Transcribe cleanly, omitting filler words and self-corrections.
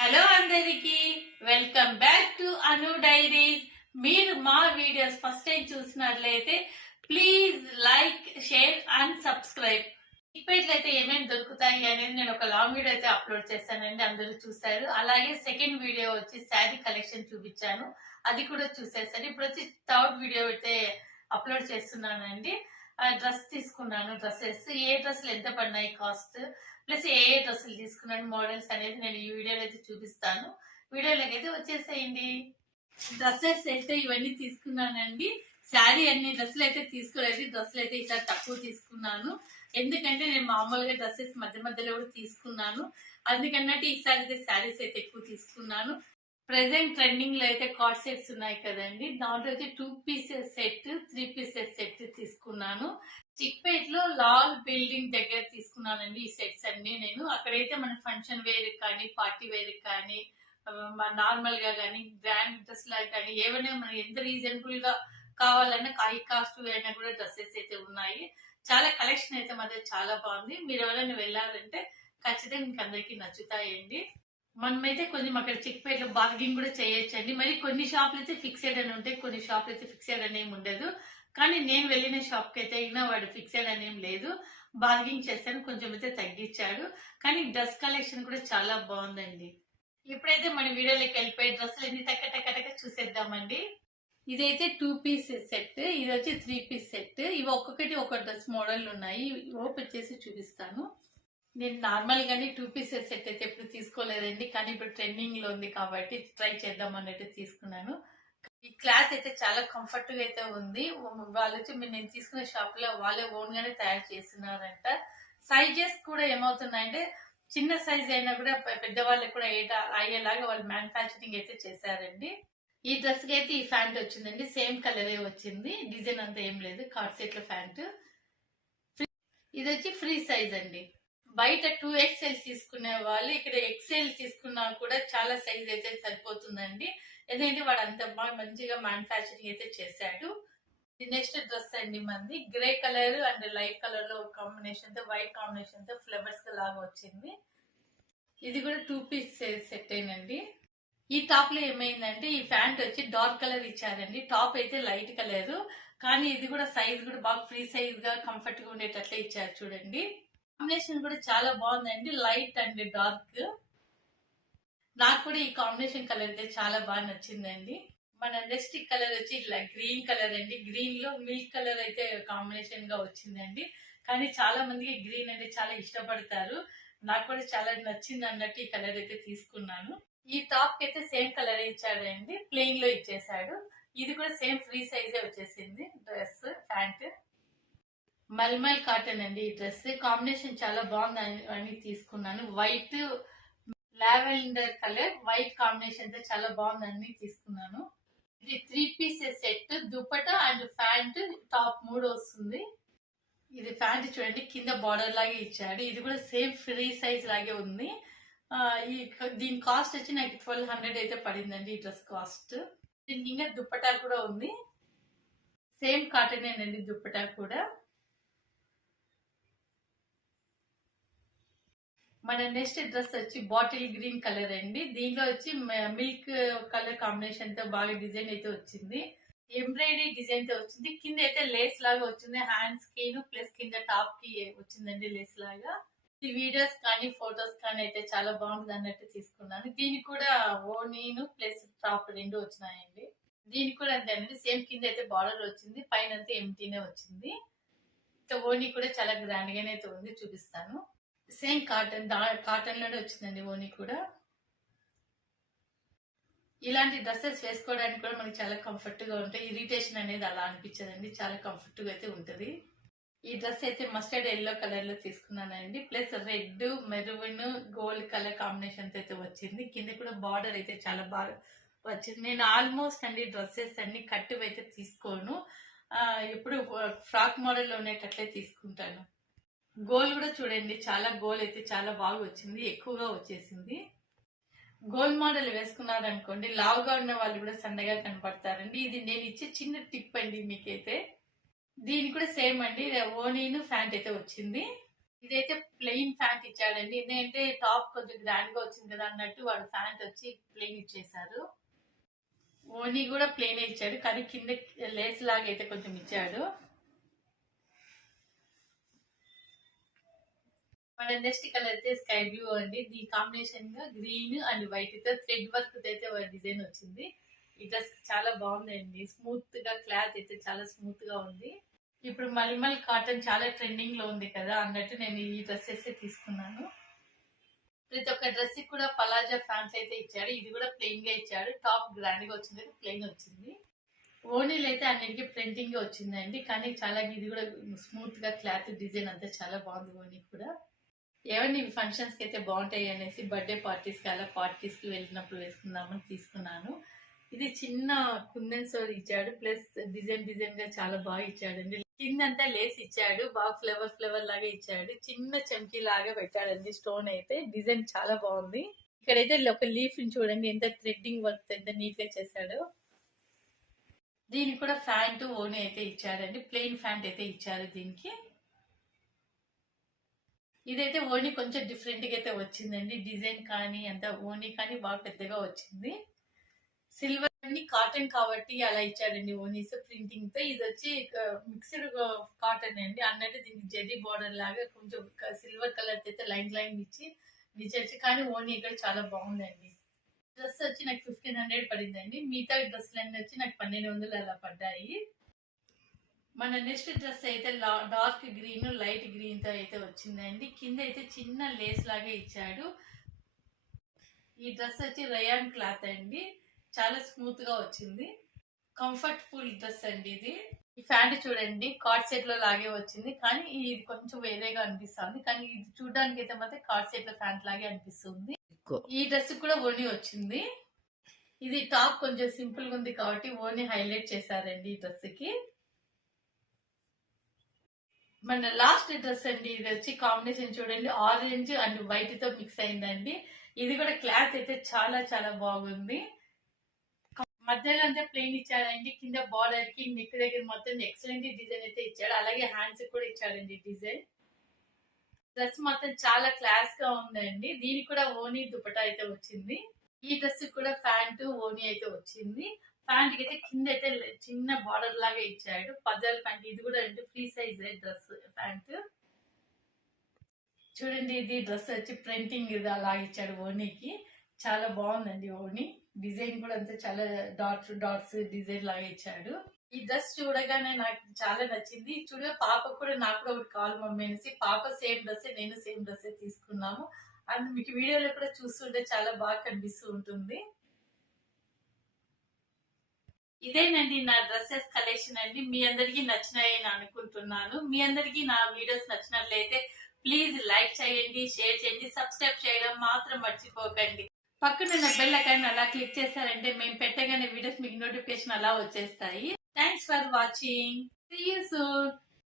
Hello అందరికి welcome back to Anu diaries. మీరు మా వీడియోస్ ఫస్ట్ టైం చూసినట్లయితే please like, share and subscribe. ఇప్పట్లయితే ఏమేమి దొరుకుతాయి అనేది నేను ఒక లాంగ్ వీడియో అయితే అప్లోడ్ చేశానండి, అందరూ చూసారు. అలాగే సెకండ్ వీడియో వచ్చి శారీ కలెక్షన్ చూపించాను, అది కూడా చూసేసాను. ఇప్పుడు వచ్చి థర్డ్ వీడియో అయితే అప్లోడ్ చేస్తున్నానండి. డ్రెస్ తీసుకున్నాను, డ్రెస్సెస్ ఏ డ్రెస్సులు ఎంత పడినాయి కాస్ట్, ప్లస్ ఏ డ్రెస్సులు తీసుకున్నాను, మోడల్స్ అనేది నేను ఈ వీడియోలో అయితే చూపిస్తాను. వీడియోలోకి అయితే వచ్చేసేయండి. డ్రెస్సెస్ అయితే ఇవన్నీ తీసుకున్నానండి. శారీ అన్ని డ్రెస్సులు అయితే తీసుకోలేదు, డ్రెస్సులు అయితే ఇట్లా తక్కువ తీసుకున్నాను. ఎందుకంటే నేను మామూలుగా డ్రెస్సెస్ మధ్య మధ్యలో కూడా తీసుకున్నాను, అందుకన్నట్టు ఈసారి అయితే శారీస్ అయితే ఎక్కువ తీసుకున్నాను. ప్రెసెంట్ ట్రెండింగ్ లో అయితే కార్డ్ సెట్స్ ఉన్నాయి కదండి, దాంట్లో అయితే 2 పీసెస్ సెట్, 3 పీసెస్ సెట్ తీసుకున్నాను. చిక్పేట్ లో లాల్ బిల్డింగ్ దగ్గర తీసుకున్నానండి ఈ సెట్స్ అన్ని. నేను అక్కడైతే మన ఫంక్షన్ వేర్ కానీ, పార్టీ వేర్ కానీ, నార్మల్ గా కానీ, గ్రాండ్ డ్రెస్ లాగా కానీ, ఏమైనా మనకి ఎంత రీజనబుల్ గా కావాలన్నా హై కాస్ట్ అయినా కూడా డ్రెస్సెస్ అయితే ఉన్నాయి. చాలా కలెక్షన్ అయితే మాత్రం చాలా బాగుంది. మీరు ఎవరైనా వెళ్ళాలంటే ఖచ్చితంగా మీకు అందరికీ నచ్చుతాయండి. మనమైతే కొంచెం అక్కడ చిక్పేట లో బార్గింగ్ కూడా చేయొచ్చండి. మరి కొన్ని షాపులు అయితే ఫిక్సెడ్ అని ఉంటాయి, కొన్ని షాపులు అయితే ఫిక్సెడ్ అనేమి ఉండదు. కానీ నేను వెళ్ళిన షాప్ కి అయితే అయినా వాడు ఫిక్సెడ్ అనేం లేదు, బార్గింగ్ చేస్తాను, కొంచెం అయితే తగ్గించాడు. కానీ డ్రెస్ కలెక్షన్ కూడా చాలా బాగుందండి. ఇప్పుడైతే మన వీడియోలోకి వెళ్ళిపోయి డ్రెస్సులు ఎన్ని టక్క చూసేద్దామండి. ఇదైతే 2 పీస్ సెట్, ఇది వచ్చి 3 పీస్ సెట్. ఇవి ఒక్కొక్కటి ఒక డ్రెస్ మోడల్ ఉన్నాయి, ఓపెన్ చేసి చూపిస్తాను. నేను నార్మల్ గానీ 2 పీసెస్ సెట్ అయితే ఎప్పుడు తీసుకోలేదండి, కానీ ఇప్పుడు ట్రెండింగ్ లో ఉంది కాబట్టి ట్రై చేద్దాం అన్నట్టు తీసుకున్నాను. ఈ క్లాత్ అయితే చాలా కంఫర్ట్ గా అయితే ఉంది. వాళ్ళు వచ్చి నేను తీసుకున్న షాప్ లో వాళ్ళే ఓన్ గానే తయారు చేస్తున్నారంట. సైజెస్ కూడా ఏమవుతున్నాయంటే చిన్న సైజ్ అయినా కూడా పెద్దవాళ్ళకి కూడా అయ్యేలాగా వాళ్ళు మ్యానుఫ్యాక్చరింగ్ అయితే చేశారండి. ఈ డ్రెస్ కి అయితే ఈ ప్యాంట్ వచ్చిందండి, సేమ్ కలరే వచ్చింది, డిజైన్ అంతా ఏం లేదు, కార్డ్ సెట్ లో ప్యాంట్. ఇది వచ్చి ఫ్రీ సైజ్ అండి. బయట 2XL తీసుకునే వాళ్ళు ఇక్కడ ఎక్స్ఎల్ తీసుకున్నా కూడా చాలా సైజ్ అయితే సరిపోతుందండి, ఎందుకంటే వాడు అంత బాగా మంచిగా మ్యానుఫ్యాక్చరింగ్ అయితే చేశాడు. నెక్స్ట్ డ్రెస్ అండి మంది grey colour and light colour లో కాంబినేషన్ తో, వైట్ కాంబినేషన్ తో ఫ్లవర్స్ లాగా వచ్చింది. ఇది కూడా 2 పీస్ సెట్ అయినండి. ఈ టాప్ లో ఏమైందంటే ఈ ప్యాంట్ వచ్చి డార్క్ కలర్ ఇచ్చారండి, టాప్ అయితే లైట్ కలర్, కానీ ఇది కూడా సైజ్ కూడా బాగా ఫ్రీ సైజ్ గా కంఫర్ట్ గా ఉండేటట్లే ఇచ్చారు చూడండి. కాంబినేషన్ కూడా చాలా బాగుందండి, లైట్ అండ్ డార్క్. నాకు కూడా ఈ కాంబినేషన్ కలర్ అయితే చాలా బాగా నచ్చిందండి. మన నెక్స్ట్ కలర్ వచ్చి ఇట్లా గ్రీన్ కలర్ అండి, గ్రీన్ లో మిల్క్ కలర్ అయితే కాంబినేషన్ గా వచ్చిందండి. కానీ చాలా మందికి గ్రీన్ అంటే చాలా ఇష్టపడతారు, నాకు కూడా చాలా నచ్చింది అన్నట్టు ఈ కలర్ అయితే తీసుకున్నాను. ఈ టాప్ కి అయితే సేమ్ కలర్ ఇచ్చాడండి, ప్లెయిన్ లో ఇచ్చేసాడు. ఇది కూడా సేమ్ ఫ్రీ సైజే వచ్చేసింది డ్రెస్, ప్యాంట్. మల్మల్ కాటన్ అండి ఈ డ్రెస్, కాంబినేషన్ చాలా బాగుంది అని తీసుకున్నాను. White lavender colour white combination తో చాలా బాగుందని తీసుకున్నాను. ఇది 3 pieces set, dupatta and pant, top 3 వస్తుంది. ఇది ప్యాంట్ చూడండి, కింద బార్డర్ లాగే ఇచ్చాడు, ఇది కూడా సేమ్ ఫ్రీ సైజ్ లాగే ఉంది. దీని కాస్ట్ వచ్చి నాకు 1200 అయితే పడిందండి ఈ డ్రెస్ కాస్ట్. దీనికి ఇంకా దుపట్టా కూడా ఉంది, సేమ్ కాటనేనండి దుపట్టా కూడా. మన నెక్స్ట్ డ్రెస్ వచ్చి బాటిల్ గ్రీన్ కలర్ అండి, దీంట్లో వచ్చి మిల్క్ కలర్ కాంబినేషన్ తో బాగా డిజైన్ అయితే వచ్చింది, ఎంబ్రాయిడరీ డిజైన్ తో వచ్చింది. కింద అయితే లేస్ లాగా వచ్చింది, హ్యాండ్స్ కి ప్లస్ కింద టాప్ కి వచ్చిందండి లేస్ లాగా. ఈ వీడియోస్ కానీ ఫొటోస్ కానీ అయితే చాలా బాగుంటుంది అన్నట్టు తీసుకున్నాను. దీనికి కూడా ఓనీను ప్లస్ టాప్ 2 వచ్చినాయండి. దీనికి కూడా అంతే అండి, సేమ్ కింద అయితే బార్డర్ వచ్చింది, పైన అంతా ఎంటీనే వచ్చింది. ఓనీ కూడా చాలా గ్రాండ్ గానే అయితే ఉంది, చూపిస్తాను. సేమ్ కాటన్ లోనే వచ్చిందండి ఓనీ కూడా. ఇలాంటి డ్రెస్సెస్ వేసుకోవడానికి కూడా మనకి చాలా కంఫర్ట్ గా ఉంటాయి, ఇరిటేషన్ అనేది అలా అనిపించదండి, చాలా కంఫర్ట్ గా అయితే ఉంటది. ఈ డ్రెస్ అయితే మస్టర్డ్ ఎల్లో కలర్ లో తీసుకున్నానండి, plus red, maroon, gold colour combination అయితే వచ్చింది. కింద కూడా బార్డర్ అయితే చాలా బాగా వచ్చింది. నేను ఆల్మోస్ట్ అండి డ్రెస్సెస్ అన్ని కట్టు అయితే తీసుకోను, ఎప్పుడు ఫ్రాక్ మోడల్ లో ఉండేటట్లే తీసుకుంటాను. గోల్ కూడా చూడండి, చాలా గోల్ అయితే చాలా బాగా వచ్చింది, ఎక్కువగా వచ్చేసింది. గోల్ మోడల్ వేసుకున్నారనుకోండి లావుగా ఉన్న వాళ్ళు కూడా సన్నగా కనపడతారండి. ఇది నేను ఇచ్చే చిన్న టిప్ అండి మీకైతే. దీని కూడా సేమ్ అండి, ఓనీను ప్యాంట్ అయితే వచ్చింది. ఇదైతే ప్లెయిన్ ప్యాంట్ ఇచ్చాడండి. ఎందుకంటే టాప్ కొంచెం గ్రాండ్ గా వచ్చింది కదా అన్నట్టు వాడు ప్యాంట్ వచ్చి ప్లెయిన్ ఇచ్చేసారు. ఓనీ కూడా ప్లెయిన్ ఇచ్చాడు, కానీ కింద లేస్ లాగా అయితే కొంచెం ఇచ్చాడు. మన నెక్స్ట్ కలర్ అయితే స్కై బ్లూ అండి. దీని కాంబినేషన్ గా గ్రీన్ అండ్ వైట్ తో థ్రెడ్ వర్క్ అయితే డిజైన్ వచ్చింది. ఈ డ్రెస్ చాలా బాగుందండి. స్మూత్ గా క్లాత్ అయితే చాలా స్మూత్ గా ఉంది. ఇప్పుడు మల్మల్ కాటన్ చాలా ట్రెండింగ్ లో ఉంది కదా అన్నట్టు నేను ఈ డ్రెస్సెస్ తీసుకున్నాను. ప్రతి ఒక్క డ్రెస్ కూడా పలాజా ఫ్యాన్స్ అయితే ఇచ్చాడు. ఇది కూడా ప్లెయిన్ గా ఇచ్చాడు. టాప్ గ్రాండ్ గా వచ్చింది, ప్లెయిన్ వచ్చింది. ఓనీలు అయితే అన్నిటికీ ప్రింటింగ్ గా వచ్చిందండి, కానీ చాలా ఇది కూడా స్మూత్ గా క్లాత్ డిజైన్ అంతా చాలా బాగుంది. ఓనీ కూడా ఏవన్నీ ఫంక్షన్స్ కి అయితే బాగుంటాయి అనేసి బర్త్డే పార్టీస్ కి అలా పార్టీస్ కి వెళ్ళినప్పుడు వేసుకుందామని తీసుకున్నాను. ఇది చిన్న కుందన్ సోర్ ఇచ్చాడు, ప్లస్ డిజైన్ గా చాలా బాగా ఇచ్చాడండి. కిందంతా లేస్ ఇచ్చాడు, బాగా ఫ్లవర్ లాగా ఇచ్చాడు. చిన్న చెంకీ లాగా పెట్టాడండి. స్టోన్ అయితే డిజైన్ చాలా బాగుంది. ఇక్కడైతే ఒక లీఫ్ చూడండి ఎంత థ్రెడ్డింగ్ వర్క్ ఎంత నీట్ గా చేశాడు. దీనికి కూడా ఫ్యాంట్ ఓనీ అయితే ఇచ్చాడండి. ప్లెయిన్ ఫ్యాంట్ అయితే ఇచ్చారు దీనికి. ఇదైతే ఓనీ కొంచెం డిఫరెంట్ గా అయితే వచ్చిందండి. డిజైన్ కానీ అంత ఓనీ కానీ బాగా పెద్దగా వచ్చింది. సిల్వర్ అన్ని కాటన్ కాబట్టి అలా ఇచ్చాడండి ఓనీస్ ప్రింటింగ్ తో. ఇది వచ్చి మిక్స్డ్ కాటన్ అండి అన్నట్టు దీనికి జెరీ బార్డర్ లాగా కొంచెం సిల్వర్ కలర్ అయితే లైన్ ఇచ్చి డిజైన్స్, కానీ ఓనీ ఇక్కడ చాలా బాగుందండి. డ్రెస్ వచ్చి నాకు 1500 పడిందండి. మిగతా డ్రెస్లన్నీ వచ్చి నాకు 1200 అలా పడ్డాయి. మన నెక్స్ట్ డ్రెస్ అయితే డార్క్ గ్రీన్ లైట్ గ్రీన్ తో అయితే వచ్చిందండి. కింద అయితే చిన్న లేస్ లాగా ఇచ్చాడు. ఈ డ్రెస్ వచ్చి రయాన్ క్లాత్ అండి, చాలా స్మూత్ గా వచ్చింది. కంఫర్టబుల్ డ్రెస్ అండి ఇది. ఈ ప్యాంట్ చూడండి కార్డ్ సెట్ లో లాగే వచ్చింది, కానీ ఇది కొంచెం వేరేగా అనిపిస్తుంది. కానీ ఇది చూడడానికి అయితే మాత్రం కార్డ్ సెట్ లో ప్యాంట్ లాగే అనిపిస్తుంది. ఈ డ్రెస్ కూడా ఓనీ వచ్చింది. ఇది టాప్ కొంచెం సింపుల్ గా ఉంది కాబట్టి ఓనీ హైలైట్ చేశారండి ఈ డ్రెస్ కి. మన లాస్ట్ డ్రెస్ అండి. ఇది వచ్చి కాంబినేషన్ చూడండి ఆరెంజ్ అండ్ వైట్ తో మిక్స్ అయిందండి. ఇది కూడా క్లాత్ అయితే చాలా బాగుంది. మధ్యలో అంతా ప్లెయిన్ ఇచ్చాడండి. కింద బార్డర్ కి నెక్ దగ్గర మొత్తం ఎక్సలెంట్ డిజైన్ అయితే ఇచ్చాడు. అలాగే హ్యాండ్స్ కూడా ఇచ్చాడండి డిజైన్. డ్రెస్ మొత్తం చాలా క్లాస్ గా ఉందండి. దీనికి కూడా ఓనీ దుపట్టా అయితే వచ్చింది. ఈ డ్రెస్ కూడా ప్యాంటు ఓనీ అయితే వచ్చింది. ప్యాంట్ కి అయితే కింద అయితే చిన్న బార్డర్ లాగా ఇచ్చాడు. పజల్ ప్యాంట్ ఇది కూడా అంటే ఫ్రీ సైజ్ డ్రెస్ ప్యాంట్. చూడండి ఇది డ్రెస్ వచ్చి ప్రింటింగ్ ఇది అలా ఇచ్చాడు ఓనీకి. చాలా బాగుందండి ఓనీ. డిజైన్ కూడా అంతా చాలా డాట్స్ డిజైన్ లాగా ఇచ్చాడు. ఈ డ్రెస్ చూడగానే నాకు చాలా నచ్చింది. పాప కూడా నాకు కూడా ఒకటి కావాలి మమ్మీ అనేసి పాప సేమ్ డ్రెస్ నేను సేమ్ డ్రెస్ తీసుకున్నాము. అండ్ మీకు వీడియోలో కూడా చూస్తుంటే చాలా బాగా కనిపిస్తూ ఉంటుంది. ఇదేనండి నా డ్రెస్సెస్ కలెక్షన్ అండి. మీ అందరికీ నచ్చినాయని అనుకుంటున్నాను. మీ అందరికీ నా వీడియోస్ నచ్చినట్లయితే ప్లీజ్ లైక్ చేయండి, షేర్ చేయండి, సబ్స్క్రైబ్ చేయడం మాత్రం మర్చిపోకండి. పక్కనున్న బెల్ ఐకాన్ అలా క్లిక్ చేశారంటే మేము పెట్టగానే వీడియోస్ మీకు నోటిఫికేషన్ అలా వచ్చేస్తాయి. Thanks for watching. See you soon.